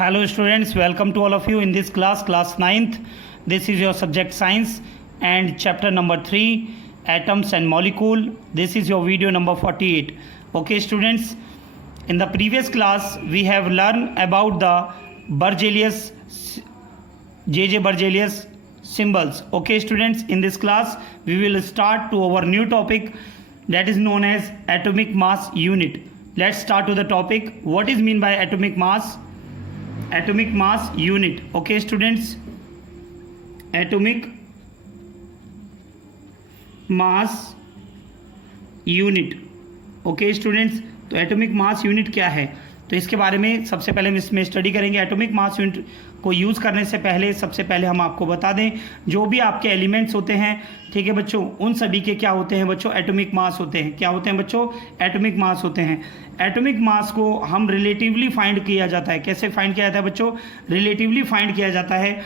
Hello students, welcome to all of you in this class 9th. This is your subject science and chapter number 3, atoms and molecule. This is your video number 48. Okay students, in the previous class we have learned about the Berzelius, J.J. Berzelius symbols. Okay students, in this class we will start to our new topic that is known as atomic mass unit. Let's start to the topic. What is mean by atomic mass? Atomic mass unit. Okay students, atomic mass unit. Okay students, तो atomic mass unit क्या है, तो इसके बारे में सबसे पहले हम इसमें स्टडी करेंगे. एटॉमिक मास यूनिट को यूज़ करने से पहले सबसे पहले हम आपको बता दें जो भी आपके एलिमेंट्स होते हैं, ठीक है बच्चों, उन सभी के क्या होते हैं बच्चों, एटॉमिक मास होते हैं. क्या होते हैं बच्चों? एटॉमिक मास होते हैं. एटॉमिक मास को हम रिलेटिवली फाइंड किया जाता है. कैसे फाइंड किया जाता है बच्चों? रिलेटिवली फाइंड किया जाता है.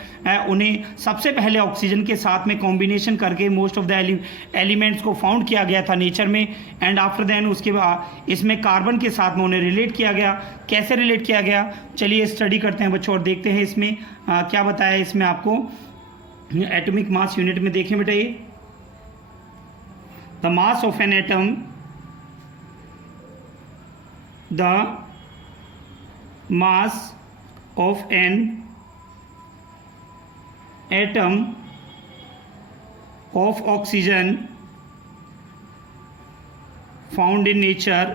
उन्हें सबसे पहले ऑक्सीजन के साथ में कॉम्बिनेशन करके मोस्ट ऑफ द एलिमेंट्स को फाउंड किया गया था नेचर में, एंड आफ्टर देन उसके बाद इसमें कार्बन के साथ में उन्हें रिलेट किया गया. कैसे रिलेट किया गया, चलिए स्टडी करते हैं बच्चों और देखते हैं इसमें क्या बताया है इसमें आपको एटॉमिक मास यूनिट में. देखें बेटा, ये the mass of an atom, the mass of an atom of oxygen found in nature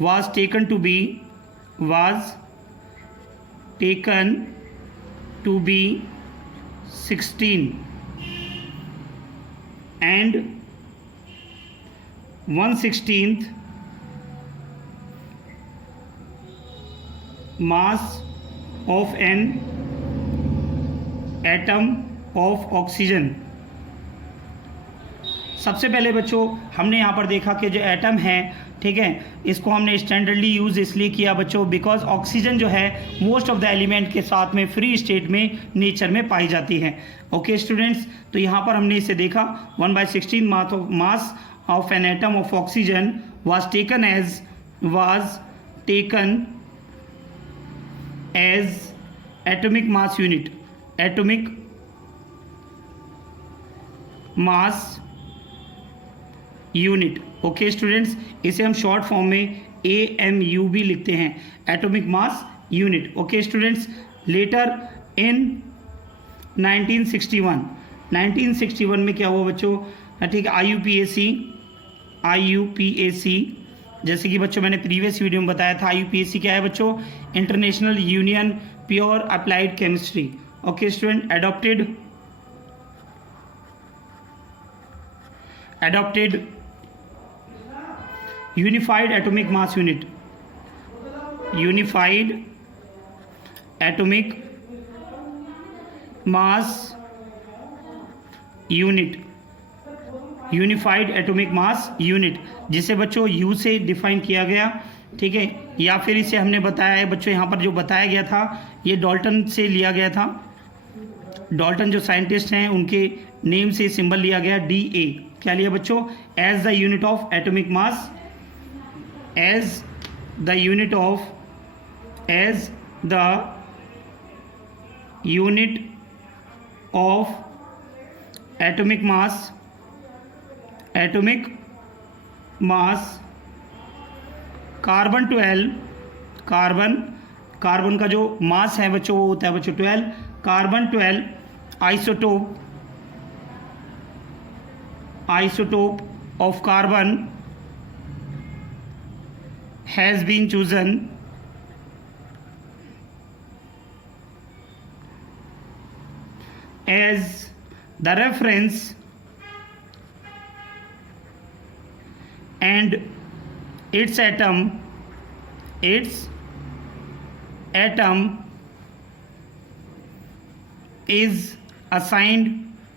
was taken to be 16 and 1/16 mass of an atom of oxygen. सबसे पहले बच्चों हमने यहाँ पर देखा कि जो एटम है, ठीक है, इसको हमने स्टैंडर्डली यूज़ इसलिए किया बच्चों बिकॉज ऑक्सीजन जो है मोस्ट ऑफ द एलिमेंट के साथ में फ्री स्टेट में नेचर में पाई जाती है. ओके स्टूडेंट्स, तो यहाँ पर हमने इसे देखा 1/16 mass of an atom of oxygen was taken as atomic mass unit. Atomic mass unit. Okay students, इसे हम शॉर्ट फॉर्म में AMU भी लिखते हैं, atomic mass unit. Okay students, later in 1961 में क्या हुआ बच्चों, ठीक है, IUPAC, जैसे कि बच्चों मैंने प्रीवियस वीडियो में बताया था. IUPAC क्या है बच्चों? International union pure applied chemistry. Okay student, adopted unified atomic mass unit. Unified atomic mass unit. Unified atomic mass unit, जिसे बच्चों यू से डिफाइन किया गया, ठीक है, या फिर इसे हमने बताया है बच्चों, यहाँ पर जो बताया गया था ये डॉल्टन से लिया गया था. डॉल्टन जो साइंटिस्ट हैं उनके नेम से सिंबल लिया गया DA. क्या लिया बच्चों? As the unit of atomic mass, as the unit of atomic mass carbon का जो मास है बच्चों वो होता है बच्चों 12. Carbon 12 isotope of carbon has been chosen as the reference and its atom is assigned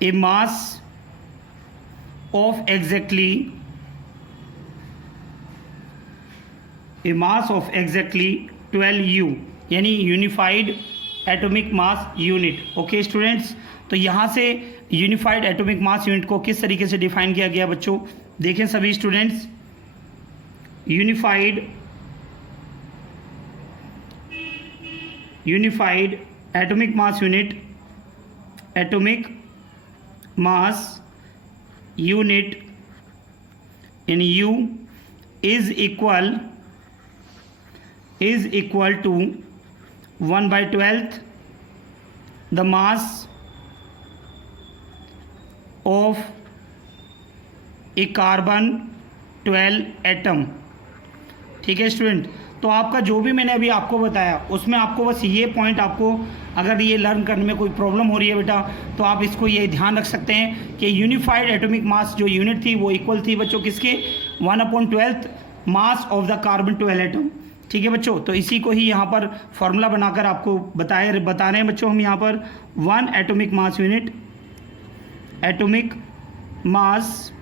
a mass of exactly a mass of exactly 12 U, यानी unified atomic mass unit. Okay students, तो यहाँ से यूनिफाइड एटॉमिक मास यूनिट को किस तरीके से define किया गया बच्चों, देखें सभी students. Unified atomic mass unit, atomic mass unit in U is equal to 1/12 the mass of a carbon 12 atom। ठीक है स्टूडेंट, तो आपका जो भी मैंने अभी आपको बताया उसमें आपको बस ये पॉइंट, आपको अगर ये लर्न करने में कोई प्रॉब्लम हो रही है बेटा तो आप इसको ये ध्यान रख सकते हैं कि यूनिफाइड एटॉमिक मास जो यूनिट थी वो इक्वल थी बच्चों किसके, 1/12 mass of the carbon 12 atom. ठीक है बच्चों, तो इसी को ही यहाँ पर फॉर्मूला बनाकर आपको बता रहे हैं बच्चों हम यहाँ पर। 1 atomic mass unit, atomic mass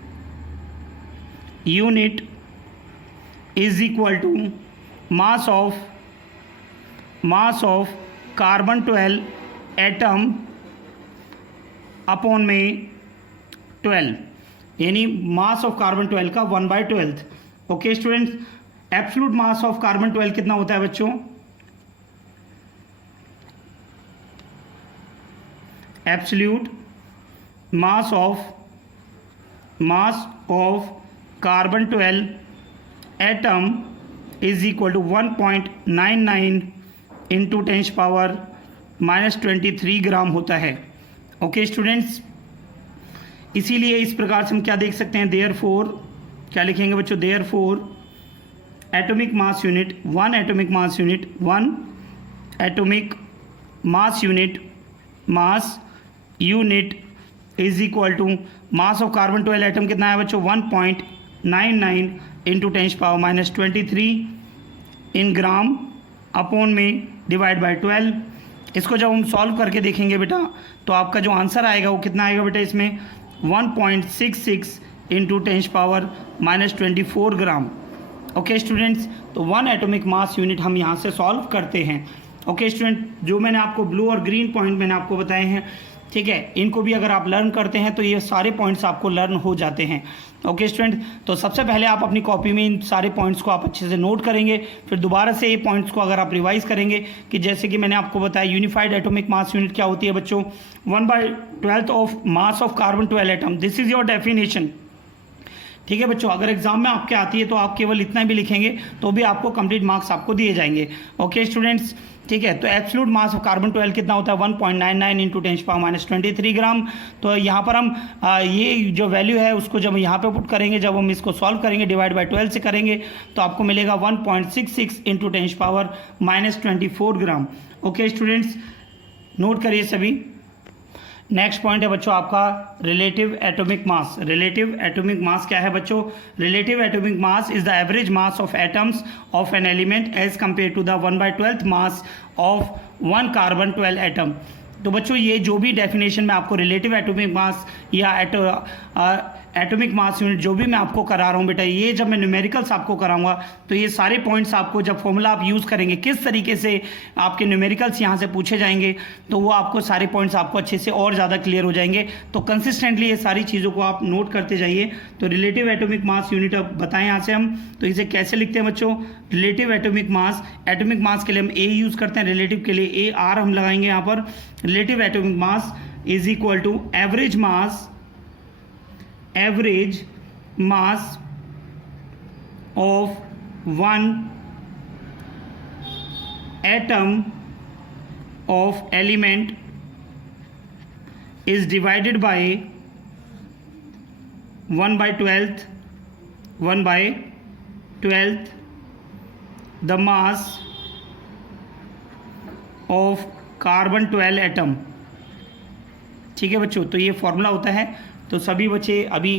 unit is equal to mass of carbon 12 atom upon में 12, यानी मास ऑफ कार्बन 12 का 1/12। Okay students, absolute mass of carbon 12 कितना होता है बच्चों, एब्सोल्यूट mass of carbon 12 atom is equal to 1.99 into 10⁻⁻23 gram होता है। ओके स्टूडेंट्स, इसीलिए इस प्रकार से हम क्या देख सकते हैं, देयरफॉर क्या लिखेंगे बच्चों, therefore atomic mass unit, 1 atomic mass unit, 1 atomic mass unit is equal to mass of carbon 12 atom कितना है बच्चों, 1.99 इंटू 10⁻⁻23 इन ग्राम अपॉन में डिवाइड बाय 12। इसको जब हम सॉल्व करके देखेंगे बेटा तो आपका जो आंसर आएगा वो कितना आएगा बेटा, इसमें 1.66 इंटू 10⁻⁻24 ग्राम। ओके स्टूडेंट्स, तो 1 एटॉमिक मास यूनिट हम यहाँ से सॉल्व करते हैं। ओके स्टूडेंट, जो मैंने आपको ब्लू और ग्रीन पॉइंट मैंने आपको बताए हैं, ठीक है, इनको भी अगर आप लर्न करते हैं तो ये सारे पॉइंट्स आपको लर्न हो जाते हैं। ओके स्टूडेंट, तो सबसे पहले आप अपनी कॉपी में इन सारे पॉइंट्स को आप अच्छे से नोट करेंगे, फिर दोबारा से ये पॉइंट्स को अगर आप रिवाइज करेंगे कि जैसे कि मैंने आपको बताया यूनिफाइड एटॉमिक मास यूनिट क्या होती है बच्चों, 1/12 of mass of carbon 12 atom, this is your definition. ठीक है बच्चों, अगर एग्जाम में आपके आती है तो आप केवल इतना भी लिखेंगे तो भी आपको कंप्लीट मार्क्स आपको दिए जाएंगे। ओके स्टूडेंट्स, ठीक है, तो एब्सोल्यूट मास ऑफ कार्बन 12 कितना होता है, 1.99 इंटू 10⁻⁻23 ग्राम। तो यहाँ पर हम ये जो वैल्यू है उसको जब यहाँ पे पुट करेंगे, जब हम इसको सॉल्व करेंगे डिवाइड बाय 12 से करेंगे तो आपको मिलेगा 1.66 into 10⁻⁻24 gram. Okay students, note करिए सभी। नेक्स्ट पॉइंट है बच्चों आपका relative atomic mass. Relative atomic mass क्या है बच्चों, relative atomic mass is the average mass of atoms of an element as compare to the 1/12 mass of 1 carbon 12 atom. तो बच्चों ये जो भी डेफिनेशन में आपको रिलेटिव एटॉमिक मास या एटॉमिक मास यूनिट जो भी मैं आपको करा रहा हूँ बेटा, ये जब मैं न्यूमेरिकल्स आपको कराऊंगा तो ये सारे पॉइंट्स आपको जब फॉर्मूला आप यूज़ करेंगे, किस तरीके से आपके न्यूमेरिकल्स यहाँ से पूछे जाएंगे तो वो आपको सारे पॉइंट्स आपको अच्छे से और ज़्यादा क्लियर हो जाएंगे। तो कंसिस्टेंटली ये सारी चीज़ों को आप नोट करते जाइए। तो रिलेटिव एटॉमिक मास यूनिट अब बताएं यहाँ से हम, तो इसे कैसे लिखते हैं बच्चों, रिलेटिव एटॉमिक मास के लिए हम ए यूज़ करते हैं, रिलेटिव के लिए ए आर हम लगाएंगे यहाँ पर। Relative atomic mass is equal to average mass of 1 atom of element is divided by 1/12 the mass of carbon 12 atom. ठीक है बच्चों, तो ये फॉर्मूला होता है। तो सभी बच्चे अभी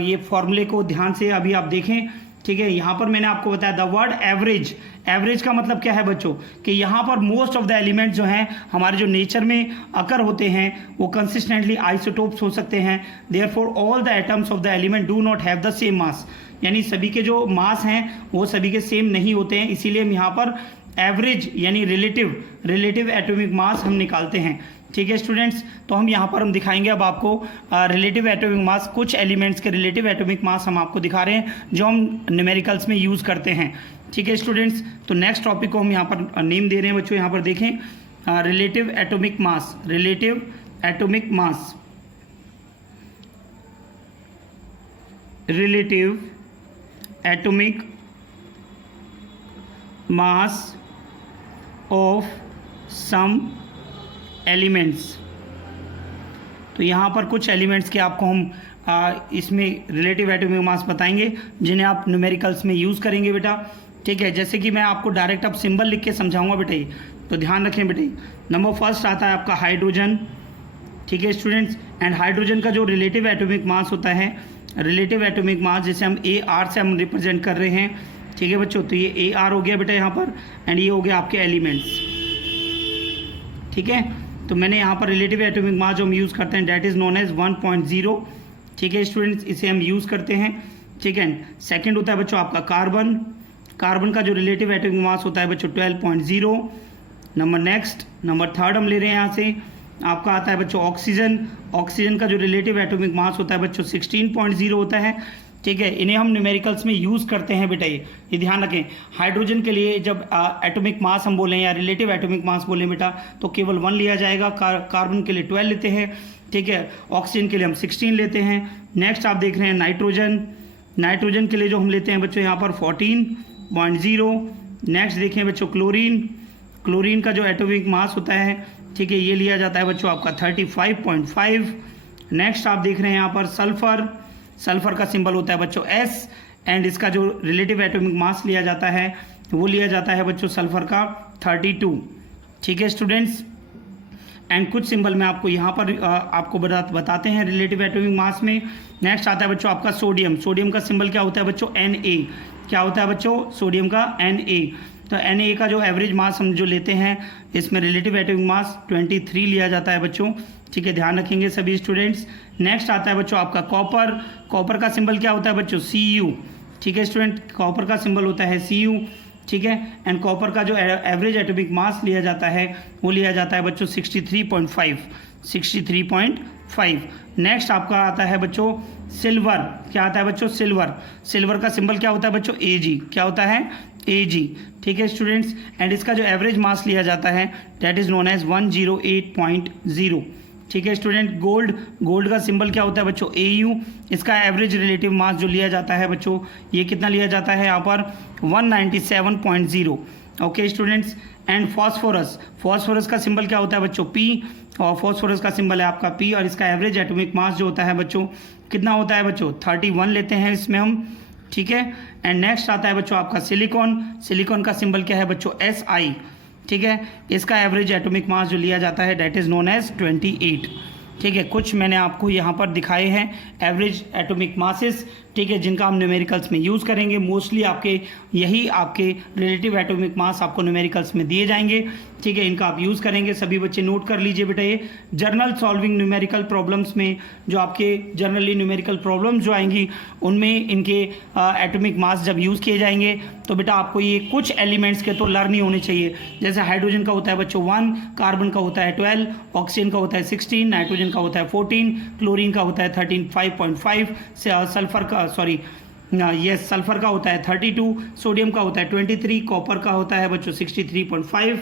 ये फॉर्मूले को ध्यान से अभी आप देखें। ठीक है, यहाँ पर मैंने आपको बताया द वर्ड एवरेज, एवरेज का मतलब क्या है बच्चों कि यहाँ पर मोस्ट ऑफ द एलिमेंट जो हैं हमारे जो नेचर में अकर होते हैं वो कंसिस्टेंटली आइसोटोप्स हो सकते हैं। Therefore all the atoms of the element do not have the same mass, यानी सभी के जो मास हैं वो सभी के सेम नहीं होते हैं। इसीलिए हम यहाँ पर एवरेज यानी रिलेटिव एटॉमिक मास हम निकालते हैं। ठीक है स्टूडेंट्स, तो हम यहाँ पर हम दिखाएंगे अब आपको रिलेटिव एटॉमिक मास, कुछ एलिमेंट्स के रिलेटिव एटॉमिक मास हम आपको दिखा रहे हैं जो हम न्यूमेरिकल्स में यूज़ करते हैं। ठीक है स्टूडेंट्स, तो नेक्स्ट टॉपिक को हम यहाँ पर नेम दे रहे हैं बच्चों। यहाँ पर देखें relative atomic mass, relative atomic mass, relative atomic mass of some elements. तो यहाँ पर कुछ एलिमेंट्स के आपको हम इसमें रिलेटिव एटॉमिक मास बताएंगे जिन्हें आप न्यूमेरिकल्स में यूज़ करेंगे बेटा। ठीक है, जैसे कि मैं आपको डायरेक्ट अब सिंबल लिख के समझाऊंगा बेटा, ये तो ध्यान रखें बेटे। नंबर फर्स्ट आता है आपका हाइड्रोजन। ठीक है स्टूडेंट्स, एंड हाइड्रोजन का जो रिलेटिव एटॉमिक मास होता है, रिलेटिव एटॉमिक मास जिसे हम AR से हम रिप्रेजेंट कर रहे हैं। ठीक है बच्चों, तो ये AR हो गया बेटा यहाँ पर, एंड ये हो गया आपके एलिमेंट्स। ठीक है, तो मैंने यहाँ पर रिलेटिव एटॉमिक मास जो हम यूज़ करते हैं डेट इज़ नोन एज 1.0। ठीक है स्टूडेंट्स, इसे हम यूज़ करते हैं। ठीक है, सेकंड होता है बच्चों आपका कार्बन। कार्बन का जो रिलेटिव एटॉमिक मास होता है बच्चों 12.0। नंबर थर्ड हम ले रहे हैं यहाँ से, आपका आता है बच्चों ऑक्सीजन। ऑक्सीजन का जो रिलेटिव एटॉमिक मास होता है बच्चों 16.0 होता है। ठीक है, इन्हें हम न्यूमेरिकल्स में यूज़ करते हैं बेटा, ये ध्यान रखें। हाइड्रोजन के लिए जब एटॉमिक मास हम बोलें या रिलेटिव एटॉमिक मास बोलें बेटा, तो केवल 1 लिया जाएगा। कार्बन के लिए 12 लेते हैं। ठीक है, ऑक्सीजन के लिए हम 16 लेते हैं। नेक्स्ट आप देख रहे हैं नाइट्रोजन। नाइट्रोजन के लिए जो हम लेते हैं बच्चों यहाँ पर 14.0। नेक्स्ट देखें बच्चों क्लोरीन। क्लोरीन का जो एटॉमिक मास होता है, ठीक है, ये लिया जाता है बच्चों आपका 35.5। नेक्स्ट आप देख रहे हैं यहाँ पर सल्फर। सल्फर का सिंबल होता है बच्चों S, एंड इसका जो रिलेटिव एटॉमिक मास लिया जाता है वो लिया जाता है बच्चों सल्फर का 32। ठीक है स्टूडेंट्स, एंड कुछ सिंबल में आपको यहाँ पर आपको बताते हैं रिलेटिव एटॉमिक मास में। नेक्स्ट आता है बच्चों आपका सोडियम। सोडियम का सिंबल क्या होता है बच्चों Na। क्या होता है बच्चों सोडियम का Na। तो Na का जो एवरेज मास हम जो लेते हैं, इसमें रिलेटिव एटॉमिक मास 23 लिया जाता है बच्चों। ठीक है, ध्यान रखेंगे सभी स्टूडेंट्स। नेक्स्ट आता है बच्चों आपका कॉपर। कॉपर का सिंबल क्या होता है बच्चों Cu। ठीक है स्टूडेंट, कॉपर का सिंबल होता है Cu। ठीक है, एंड कॉपर का जो एवरेज एटॉमिक मास लिया जाता है वो लिया जाता है बच्चों 63.5। नेक्स्ट आपका आता है बच्चों सिल्वर। क्या आता है बच्चों सिल्वर। सिल्वर का सिंबल क्या होता है बच्चों Ag। क्या होता है Ag। ठीक है स्टूडेंट्स, एंड इसका जो एवरेज मास लिया जाता है दैट इज नोन एज 108.0। ठीक है स्टूडेंट, गोल्ड। गोल्ड का सिंबल क्या होता है बच्चों Au। इसका एवरेज रिलेटिव मास जो लिया जाता है बच्चों, ये कितना लिया जाता है यहाँ पर 197.0। Okay students, and phosphorus. Phosphorus का सिंबल क्या होता है बच्चों P, और फॉस्फोरस का सिंबल है आपका P, और इसका एवरेज एटॉमिक मास जो होता है बच्चों कितना होता है बच्चों 31 लेते हैं इसमें हम। ठीक है, एंड नेक्स्ट आता है बच्चों आपका सिलिकॉन। सिलिकॉन का सिंबल क्या है बच्चों Si। ठीक है, इसका एवरेज एटॉमिक मास जो लिया जाता है डेट इज़ नोन एज 28। ठीक है, कुछ मैंने आपको यहाँ पर दिखाए हैं एवरेज एटॉमिक मासेस। ठीक है, जिनका हम न्यूमेरिकल्स में यूज़ करेंगे। मोस्टली आपके यही आपके रिलेटिव एटॉमिक मास आपको न्यूमेरिकल्स में दिए जाएंगे। ठीक है, इनका आप यूज़ करेंगे। सभी बच्चे नोट कर लीजिए बेटा, ये जर्नल सॉल्विंग न्यूमेरिकल प्रॉब्लम्स में जो आपके जनरली न्यूमेरिकल प्रॉब्लम्स जो आएंगी उनमें इनके एटॉमिक मास जब यूज़ किए जाएंगे तो बेटा आपको ये कुछ एलिमेंट्स के तो लर्न ही होने चाहिए। जैसे हाइड्रोजन का होता है बच्चों 1, कार्बन का होता है 12, ऑक्सीजन का होता है 16, नाइट्रोजन का होता है 14, क्लोरीन का होता है 35.5, सल्फर का सल्फर का होता है 32, सोडियम का होता है 23, कॉपर का होता है बच्चों 63.5,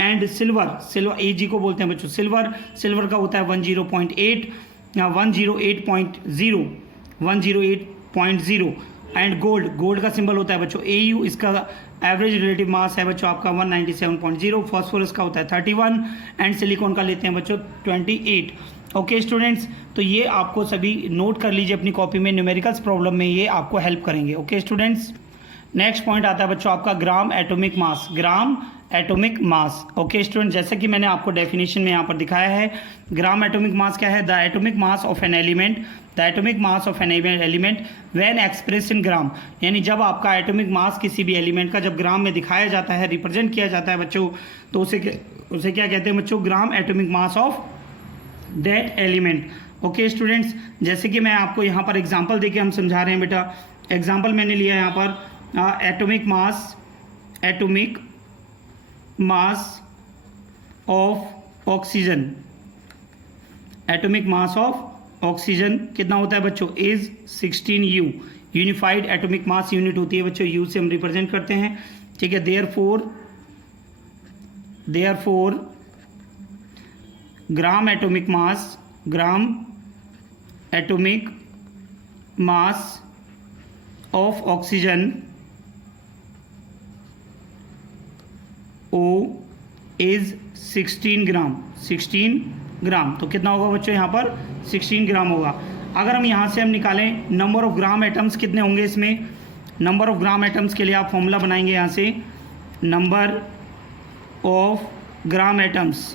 एंड सिल्वर Ag को बोलते हैं बच्चों सिल्वर। सिल्वर का होता है 108.0, एंड गोल्ड का सिंबल होता है बच्चों Au। इसका एवरेज रिलेटिव मास है बच्चों आपका 197.0। फॉस्फोरस का होता है 31, एंड सिलिकॉन का लेते हैं बच्चों 28। ओके स्टूडेंट्स, तो ये आपको सभी नोट कर लीजिए अपनी कॉपी में, न्यूमेरिकल्स प्रॉब्लम में ये आपको हेल्प करेंगे। ओके स्टूडेंट्स, नेक्स्ट पॉइंट आता है बच्चों आपका gram atomic mass. Gram atomic mass. Okay student, जैसे कि मैंने आपको डेफिनेशन में यहाँ पर दिखाया है, ग्राम एटॉमिक मास क्या है? The atomic mass of an element, the atomic mass of an element when express in gram. यानी जब आपका एटॉमिक मास किसी भी एलिमेंट का जब ग्राम में दिखाया जाता है, रिप्रेजेंट किया जाता है बच्चों, तो उसे क्या कहते हैं बच्चों? Gram atomic mass of that element. Okay students, जैसे कि मैं आपको यहाँ पर एग्जांपल देके हम समझा रहे हैं बेटा। एग्जांपल मैंने लिया यहाँ पर atomic mass of oxygen, atomic mass of oxygen कितना होता है बच्चों, is 16 U। Unified atomic mass unit होती है बच्चों, U से हम रिप्रेजेंट करते हैं, ठीक है। Therefore gram atomic mass of oxygen O is 16 ग्राम। तो कितना होगा बच्चों यहाँ पर 16 ग्राम होगा। अगर हम यहाँ से हम निकालें नंबर ऑफ ग्राम एटम्स कितने होंगे इसमें, नंबर ऑफ ग्राम एटम्स के लिए आप फॉर्मूला बनाएंगे यहाँ से, नंबर ऑफ ग्राम एटम्स।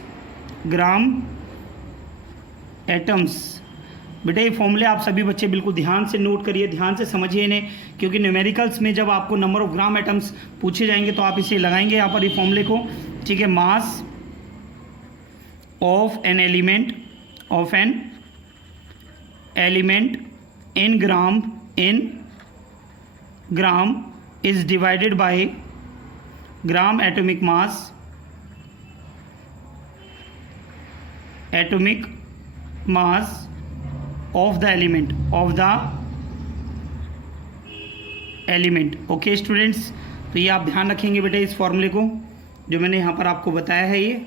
बेटा ये फॉर्मूले आप सभी बच्चे बिल्कुल ध्यान से नोट करिए, ध्यान से समझिए इन्हें, क्योंकि न्यूमेरिकल्स में जब आपको नंबर ऑफ ग्राम एटम्स पूछे जाएंगे तो आप इसे लगाएंगे यहाँ पर ये फॉर्मूले को, ठीक है। मास of an element in gram is divided by gram atomic mass of the element. Okay students, तो ये आप ध्यान रखेंगे बेटा इस फॉर्मूले को, जो मैंने यहाँ पर आपको बताया है, ये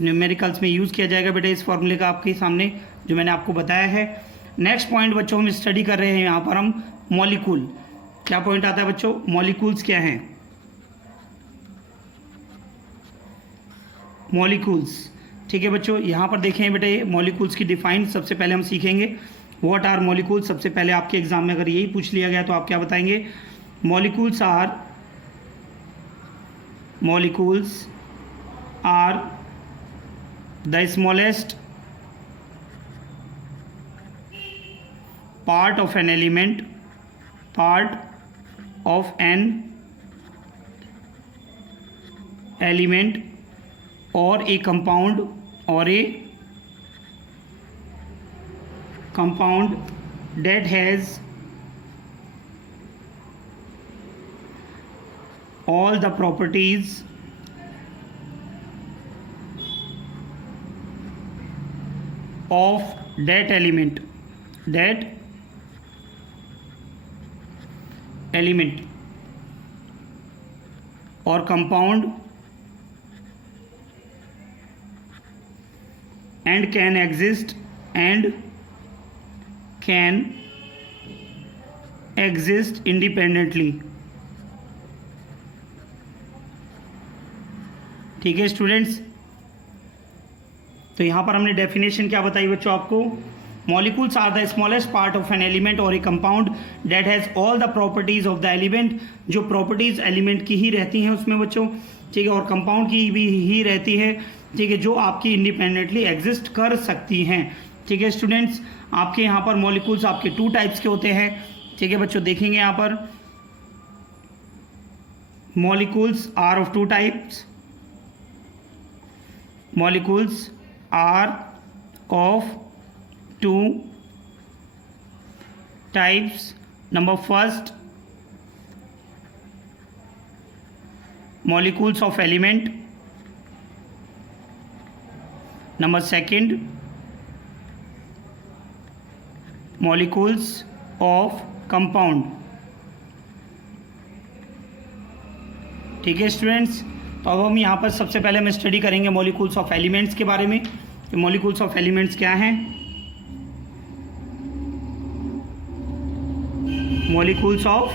न्यूमेरिकल्स में यूज़ किया जाएगा बेटा इस फॉर्मूले का आपके सामने, जो मैंने आपको बताया है। नेक्स्ट पॉइंट बच्चों हम स्टडी कर रहे हैं यहाँ पर हम मॉलिक्यूल। क्या पॉइंट आता है बच्चों, मॉलिक्यूल्स क्या हैं, मॉलिक्यूल्स, ठीक है बच्चों। यहाँ पर देखें बेटा ये मॉलिक्यूल्स की डिफाइन सबसे पहले हम सीखेंगे। व्हाट आर मॉलिक्यूल्स, सबसे पहले आपके एग्जाम में अगर यही पूछ लिया गया तो आप क्या बताएंगे, molecules are the smallest part of an element or a compound that has all the properties of that element or compound and can exist independently। ठीक है स्टूडेंट्स, तो यहाँ पर हमने डेफिनेशन क्या बताई बच्चों आपको, molecules are the smallest part of an element और a compound that has all the properties of the element, जो प्रॉपर्टीज एलिमेंट की ही रहती हैं उसमें बच्चों, ठीक है, और कंपाउंड की भी ही रहती है, ठीक है, जो आपकी इंडिपेंडेंटली एग्जिस्ट कर सकती हैं। ठीक है स्टूडेंट्स, आपके यहाँ पर मॉलिक्यूल्स आपके 2 टाइप्स के होते हैं, ठीक है बच्चों, देखेंगे यहाँ पर molecules are of 2 types, molecules are of 2 types. Number first, molecules of element, number second molecules of compound। ठीक है स्टूडेंट्स, तो अब हम यहाँ पर सबसे पहले हम स्टडी करेंगे मॉलिक्यूल्स ऑफ एलिमेंट्स के बारे में। तो मॉलिक्यूल्स ऑफ एलिमेंट्स क्या हैं, मॉलिक्यूल्स ऑफ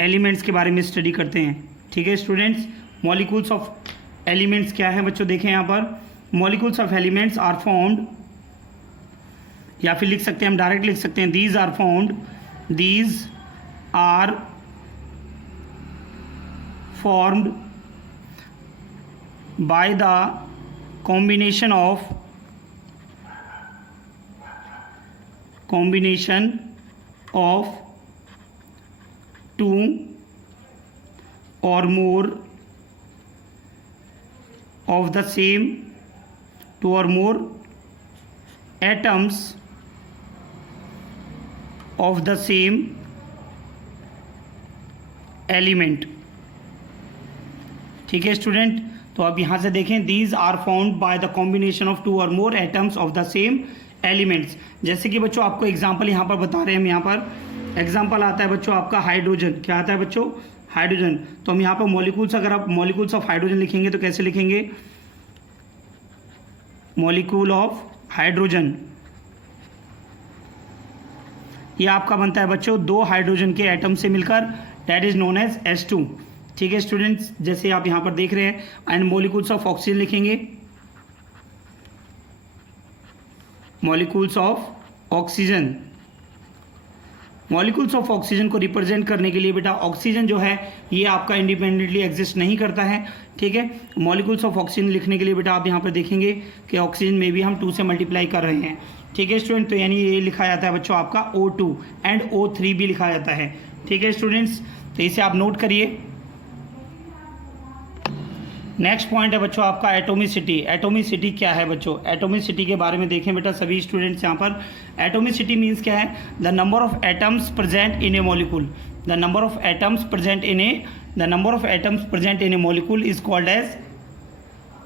एलिमेंट्स के बारे में स्टडी करते हैं। ठीक है स्टूडेंट्स, मॉलिक्यूल्स ऑफ एलिमेंट्स क्या है बच्चों, देखें यहाँ पर molecules of elements are found, या फिर लिख सकते हैं हम डायरेक्ट लिख सकते हैं these are found, these are formed by the combination of 2 or more of the same, 2 or more atoms of the same element। ठीक है स्टूडेंट, तो अब यहाँ से देखें, these are found by the combination of 2 और more atoms of the same elements. जैसे कि बच्चों आपको एग्जाम्पल यहाँ पर बता रहे हैं, हम यहाँ पर एग्जाम्पल आता है बच्चों आपका हाइड्रोजन। क्या आता है बच्चों? हाइड्रोजन। तो हम यहाँ पर मॉलिक्यूल्स, अगर आप मॉलिक्यूल्स ऑफ हाइड्रोजन लिखेंगे तो कैसे लिखेंगे? मॉलिक्यूल ऑफ हाइड्रोजन, ये आपका बनता है बच्चों 2 हाइड्रोजन के एटम से मिलकर, that is known as H2। ठीक है स्टूडेंट्स, जैसे आप यहाँ पर देख रहे हैं। एंड मॉलिक्यूल्स ऑफ ऑक्सीजन लिखेंगे, molecules of oxygen. Molecules of oxygen को रिप्रेजेंट करने के लिए बेटा ऑक्सीजन जो है ये आपका इंडिपेंडेंटली एग्जिस्ट नहीं करता है। ठीक है, मॉलिक्यूल्स ऑफ ऑक्सीजन लिखने के लिए बेटा आप यहाँ पर देखेंगे कि ऑक्सीजन में भी हम 2 से मल्टीप्लाई कर रहे हैं। ठीक है स्टूडेंट, तो यानी ये लिखा जाता है बच्चों आपका O2 एंड O3 भी लिखा जाता है। ठीक है स्टूडेंट्स, तो इसे आप नोट करिए। नेक्स्ट पॉइंट है बच्चों आपका एटोमिसिटी। एटोमिसिटी क्या है बच्चों? एटोमिसिटी के बारे में देखें बेटा सभी स्टूडेंट्स यहाँ पर। एटोमिसिटी मीन्स क्या है? The number of atoms present in a molecule, the number of atoms present in a molecule is called as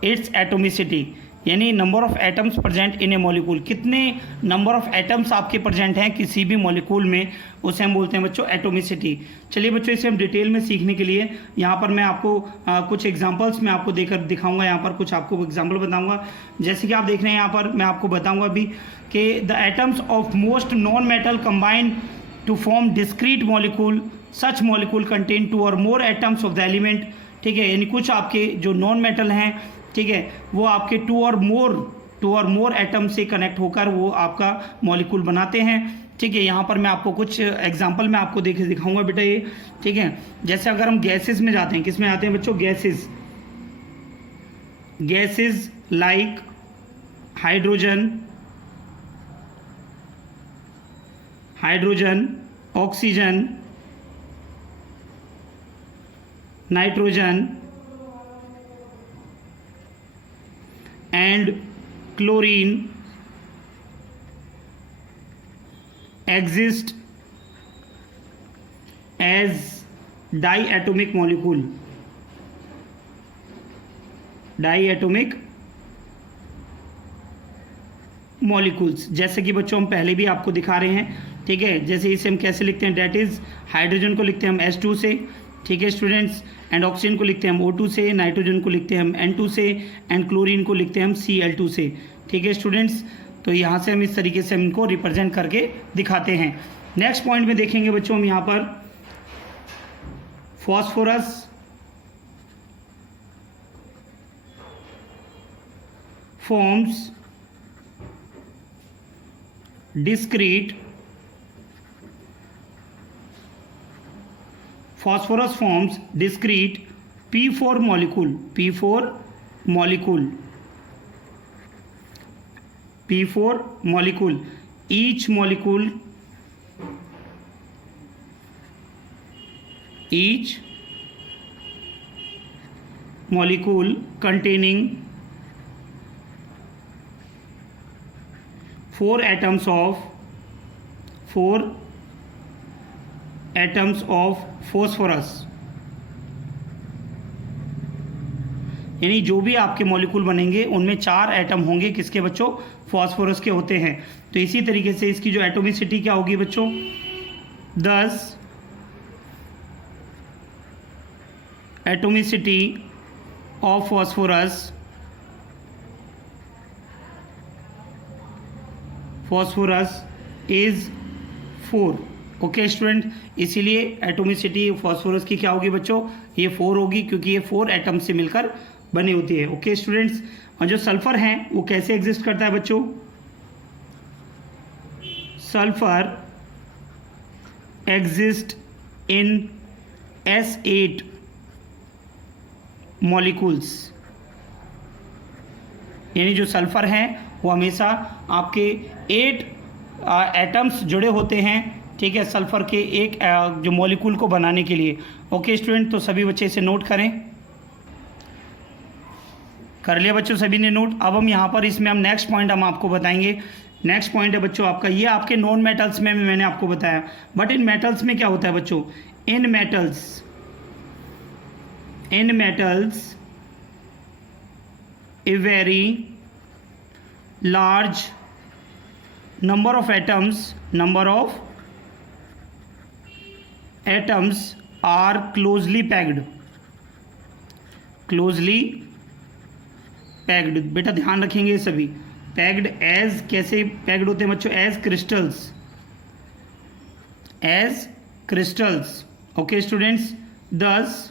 its atomicity. यानी number of atoms present in a molecule, कितने number of atoms आपके present हैं किसी भी molecule में, उसे हम बोलते हैं बच्चों एटोमिसिटी। चलिए बच्चों, इसे हम डिटेल में सीखने के लिए यहाँ पर मैं आपको कुछ एग्जांपल्स मैं आपको देकर दिखाऊंगा। यहाँ पर कुछ आपको एग्जांपल बताऊंगा। जैसे कि आप देख रहे हैं यहाँ पर मैं आपको बताऊंगा अभी कि the atoms of most non metal combine to form discrete molecule, such molecule contain 2 और more atoms of the element. ठीक है, यानी कुछ आपके जो नॉन मेटल हैं, ठीक है, वो आपके 2 और मोर एटम से कनेक्ट होकर वो आपका मॉलिक्यूल बनाते हैं। ठीक है, यहाँ पर मैं आपको कुछ एग्जांपल मैं आपको दिखाऊंगा बेटा ये। ठीक है, जैसे अगर हम गैसेस में जाते हैं, किस में आते हैं बच्चों? Gases like hydrogen, oxygen, nitrogen and chlorine exist as diatomic molecule, जैसे कि बच्चों हम पहले भी आपको दिखा रहे हैं। ठीक है, जैसे इसे हम कैसे लिखते हैं? डेट इज हाइड्रोजन को लिखते हैं हम H2 से। ठीक है स्टूडेंट्स, एंड ऑक्सीजन को लिखते हैं हम O2 से, नाइट्रोजन को लिखते हैं हम N2 से, एंड क्लोरीन को लिखते हैं हम Cl2 से। ठीक है स्टूडेंट्स, तो यहाँ से हम इस तरीके से हम इनको रिप्रेजेंट करके दिखाते हैं। नेक्स्ट पॉइंट में देखेंगे बच्चों हम यहाँ पर phosphorus forms discrete phosphorus forms discrete P4 molecule, each molecule containing 4 atoms of phosphorus। यानी जो भी आपके मॉलिक्यूल बनेंगे उनमें 4 एटम होंगे किसके बच्चों? फॉस्फोरस के होते हैं। तो इसी तरीके से इसकी जो एटोमिसिटी क्या होगी बच्चों? 10 atomicity of phosphorus is 4। Okay student, इसीलिए एटोमिसिटी फॉस्फोरस की क्या होगी बच्चों? ये 4 होगी, क्योंकि ये 4 एटम से मिलकर बनी होती है। ओके स्टूडेंट्स, और जो सल्फर है वो कैसे एग्जिस्ट करता है बच्चों? Sulphur exist in S8 molecules. यानी जो सल्फर है वो हमेशा आपके 8 एटम्स जुड़े होते हैं। ठीक है, सल्फर के एक जो मॉलिक्यूल को बनाने के लिए। ओके स्टूडेंट, तो सभी बच्चे इसे नोट करें। कर लिया बच्चों सभी ने नोट? अब हम यहाँ पर इसमें हम नेक्स्ट पॉइंट हम आपको बताएंगे। नेक्स्ट पॉइंट है बच्चों आपका, ये आपके नॉन मेटल्स में मैंने आपको बताया, बट इन मेटल्स में क्या होता है बच्चों? इन metals in metals a very large number of atoms are closely packed. बेटा ध्यान रखेंगे ये सभी. पैक्ड एज कैसे पैक्ड होते हैं बच्चों? As crystals. ओके स्टूडेंट्स, दस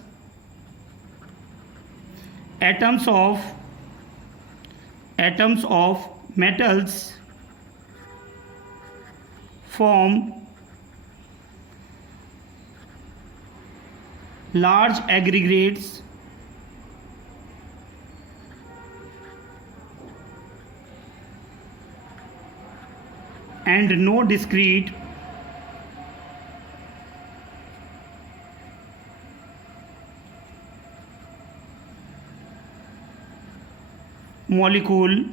atoms of metals form large aggregates and no discrete molecule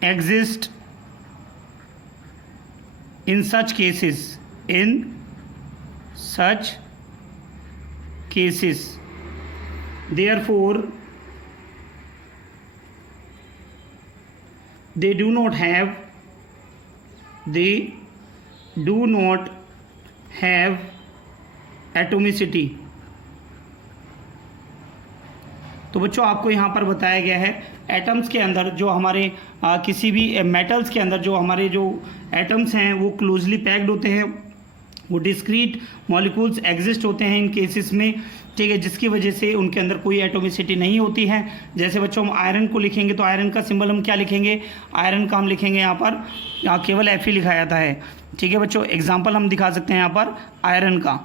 exist in such cases. Therefore they do not have atomicity. तो बच्चों आपको यहाँ पर बताया गया है एटम्स के अंदर जो हमारे किसी भी मेटल्स के अंदर जो हमारे जो एटम्स हैं वो क्लोजली पैक्ड होते हैं, वो डिस्क्रीट मॉलिक्यूल्स एग्जिस्ट होते हैं इन केसेस में, ठीक है, जिसकी वजह से उनके अंदर कोई एटोमिसिटी नहीं होती है. जैसे बच्चों हम आयरन को लिखेंगे तो आयरन का सिंबल हम क्या लिखेंगे? आयरन का हम लिखेंगे यहाँ पर केवल Fe लिखा जाता है. ठीक है बच्चों, एग्जाम्पल हम दिखा सकते हैं यहाँ पर आयरन का.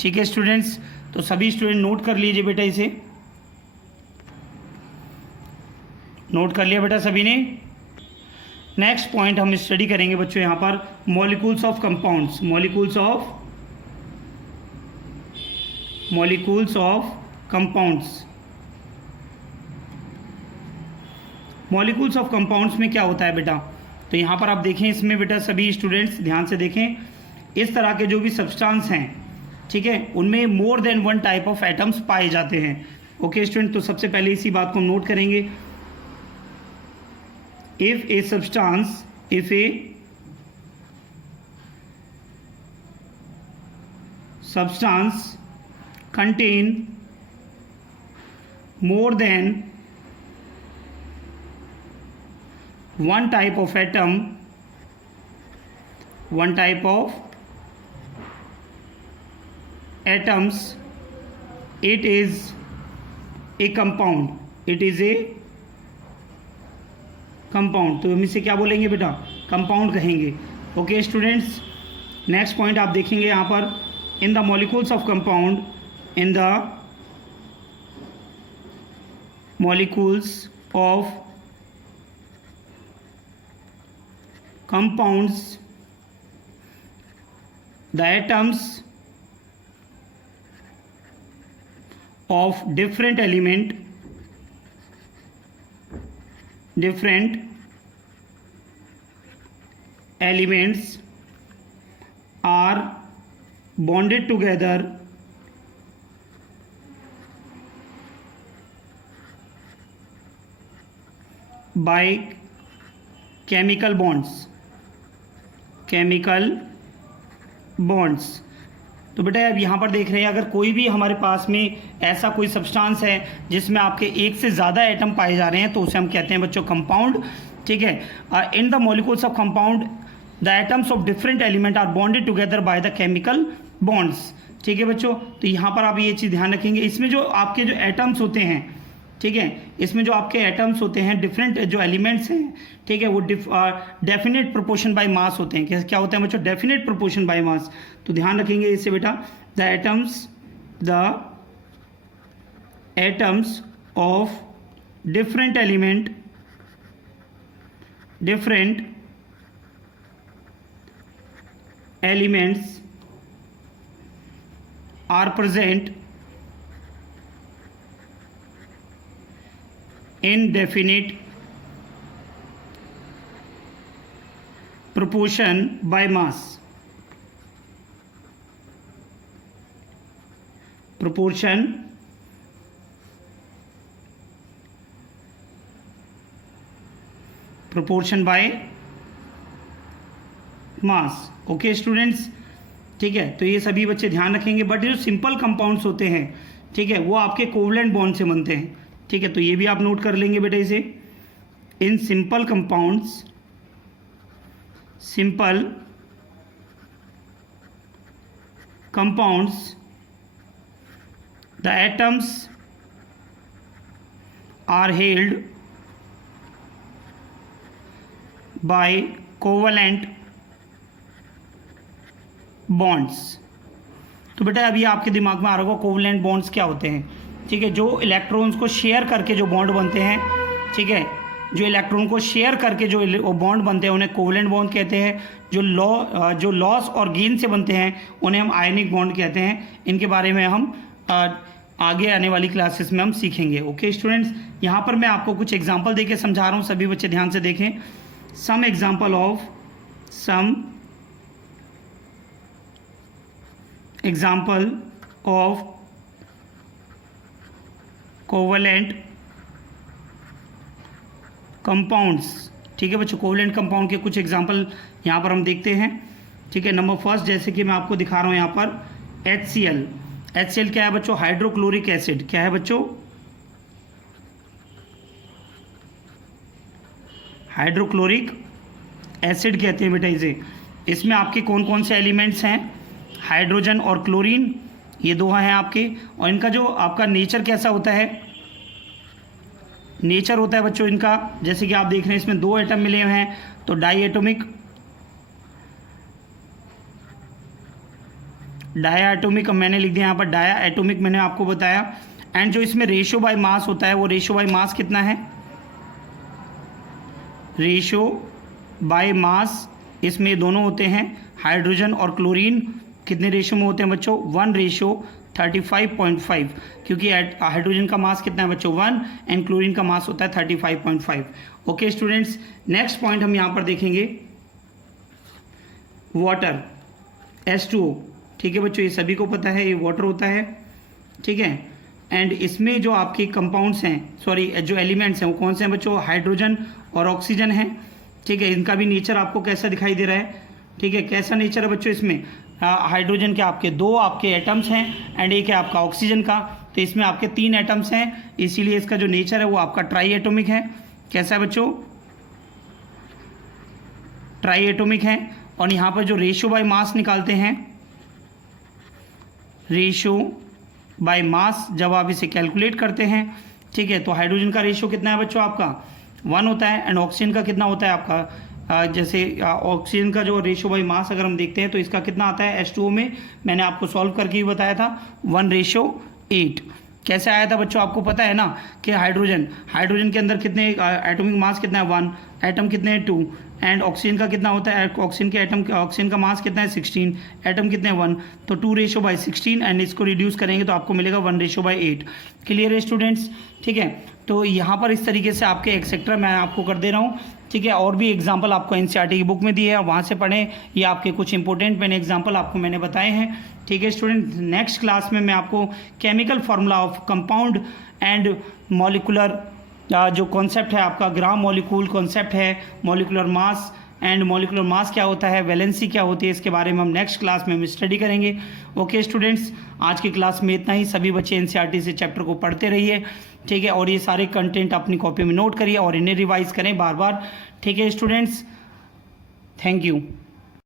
ठीक है स्टूडेंट्स, तो सभी स्टूडेंट नोट कर लीजिए बेटा, इसे नोट कर लिया बेटा सभी ने. नेक्स्ट पॉइंट हम स्टडी करेंगे बच्चों यहाँ पर molecules of compounds. Molecules of compounds में क्या होता है बेटा? तो यहाँ पर आप देखें, इसमें बेटा सभी स्टूडेंट्स ध्यान से देखें, इस तरह के जो भी सब्सटेंस हैं, ठीक है, उनमें more than one type of atoms पाए जाते हैं. ओके स्टूडेंट, तो सबसे पहले इसी बात को हम नोट करेंगे. if a substance contain more than one type of atoms, it is a compound. तो हम इसे क्या बोलेंगे बेटा? कंपाउंड कहेंगे. ओके स्टूडेंट्स, नेक्स्ट पॉइंट आप देखेंगे यहाँ पर, इन the molecules of compound, the atoms of different elements are bonded together by chemical bonds. तो बेटा अब यहाँ पर देख रहे हैं, अगर कोई भी हमारे पास में ऐसा कोई सब्सटेंस है जिसमें आपके एक से ज़्यादा एटम पाए जा रहे हैं तो उसे हम कहते हैं बच्चों कंपाउंड. ठीक है, in the molecules of compound the atoms of different element are bonded together by the chemical bonds. ठीक है बच्चों, तो यहाँ पर आप ये चीज़ ध्यान रखेंगे, इसमें जो आपके जो एटम्स होते हैं, ठीक है, इसमें जो आपके एटम्स होते हैं, डिफरेंट जो एलिमेंट्स हैं, ठीक है, वो डेफिनेट प्रोपोर्शन बाय मास होते हैं. क्या होते हैं बच्चों? Definite proportion by mass. तो ध्यान रखेंगे इससे बेटा, the atoms of different elements are present in definite proportion by mass. Proportion by mass. Okay students, ठीक है, तो ये सभी बच्चे ध्यान रखेंगे। बट जो सिंपल कंपाउंड्स होते हैं, ठीक है, वो आपके कोवलेंट बॉन्ड से बनते हैं, ठीक है, तो ये भी आप नोट कर लेंगे बेटा इसे। In simple compounds, the atoms are held by covalent bonds. तो बेटा अभी आपके दिमाग में आ रहा होगा कोवलेंट बॉन्ड्स क्या होते हैं, ठीक है, जो इलेक्ट्रॉन्स को शेयर करके जो बॉन्ड बनते हैं, ठीक है, जो इलेक्ट्रॉन को शेयर करके जो बॉन्ड बनते हैं उन्हें कोवलेंट बॉन्ड कहते हैं। जो लॉस और गेन से बनते हैं उन्हें हम आयनिक बॉन्ड कहते हैं। इनके बारे में हम आगे आने वाली क्लासेस में हम सीखेंगे। ओके स्टूडेंट्स, यहाँ पर मैं आपको कुछ एग्जाम्पल देके समझा रहा हूँ, सभी बच्चे ध्यान से देखें। Some example of covalent compounds, ठीक है बच्चों, कोवलेंट कंपाउंड के कुछ एग्जाम्पल यहाँ पर हम देखते हैं, ठीक है। नंबर फर्स्ट, जैसे कि मैं आपको दिखा रहा हूँ यहाँ पर HCl। HCl क्या है बच्चों? Hydrochloric acid. क्या है बच्चों? हाइड्रोक्लोरिक एसिड कहते हैं बेटा इसे। इसमें आपके कौन कौन से एलिमेंट्स हैं? हाइड्रोजन और क्लोरीन, ये दो हैं आपके। और इनका जो आपका नेचर कैसा होता है? नेचर होता है बच्चों इनका, जैसे कि आप देख रहे हैं इसमें दो एटम मिले हुए हैं, तो डाई एटोमिक मैंने लिख दिया यहाँ पर, डाया एटोमिक मैंने आपको बताया। एंड जो इसमें रेशियो बाय मास होता है, वो रेशियो बाय मास कितना है? रेशियो बाय मास इसमें ये दोनों होते हैं, हाइड्रोजन और क्लोरीन कितने रेशियो में होते हैं बच्चों? 1:35.5, क्योंकि हाइड्रोजन का मास कितना है बच्चों? 1 एंड क्लोरीन का मास होता है 35.5। ओके स्टूडेंट्स, नेक्स्ट पॉइंट हम यहाँ पर देखेंगे वाटर, H2O। ठीक है बच्चों, ये सभी को पता है, ये वाटर होता है, ठीक है। एंड इसमें जो आपके कंपाउंड्स हैं, सॉरी जो एलिमेंट्स हैं, वो कौन से हैं बच्चों? हाइड्रोजन और ऑक्सीजन है, ठीक है। इनका भी नेचर आपको कैसा दिखाई दे रहा है? ठीक है, कैसा नेचर है बच्चों इसमें? हाइड्रोजन के आपके दो आपके एटम्स हैं एंड एक है आपका ऑक्सीजन का, तो इसमें आपके 3 एटम्स हैं, इसीलिए इसका जो नेचर है वो आपका ट्राई एटोमिक है। कैसा है बच्चों? ट्राई एटोमिक है। और यहाँ पर जो रेशियो बाय मास निकालते हैं, रेशियो बाय मास जब आप इसे कैलकुलेट करते हैं, ठीक है, तो हाइड्रोजन का रेशियो कितना है बच्चों? आपका 1 होता है। एंड ऑक्सीजन का कितना होता है आपका? जैसे ऑक्सीजन का जो रेशियो बाय मास अगर हम देखते हैं तो इसका कितना आता है H2O में? मैंने आपको सॉल्व करके ही बताया था, 1:8। कैसे आया था बच्चों? आपको पता है ना कि हाइड्रोजन के अंदर कितने एटॉमिक मास कितना है? 1, एटम कितने हैं? 2। एंड ऑक्सीजन का कितना होता है? ऑक्सीजन का मास कितना है? 16, एटम कितने हैं? 1, तो 2:16। एंड इसको रिड्यूस करेंगे तो आपको मिलेगा 1:8। क्लियर है स्टूडेंट्स? ठीक है, तो यहाँ पर इस तरीके से आपके एक्सेट्रा मैं आपको कर दे रहा हूँ, ठीक है। और भी एग्जाम्पल आपको एनसीईआरटी की बुक में दिए हैं, वहाँ से पढ़ें, ये आपके कुछ इंपॉर्टेंट मैंने एग्जाम्पल आपको मैंने बताए हैं, ठीक है स्टूडेंट। नेक्स्ट क्लास में मैं आपको chemical formula of compound and molecular जो कॉन्सेप्ट है आपका, ग्राम मॉलिक्यूल कॉन्सेप्ट है, molecular mass and molecular mass क्या होता है, वैलेंसी क्या होती है, इसके बारे में हम नेक्स्ट क्लास में हम स्टडी करेंगे। ओके स्टूडेंट्स, आज की क्लास में इतना ही। सभी बच्चे एनसीईआरटी से चैप्टर को पढ़ते रहिए, ठीक है, और ये सारे कंटेंट अपनी कॉपी में नोट करिए और इन्हें रिवाइज करें बार बार, ठीक है स्टूडेंट्स। Thank you.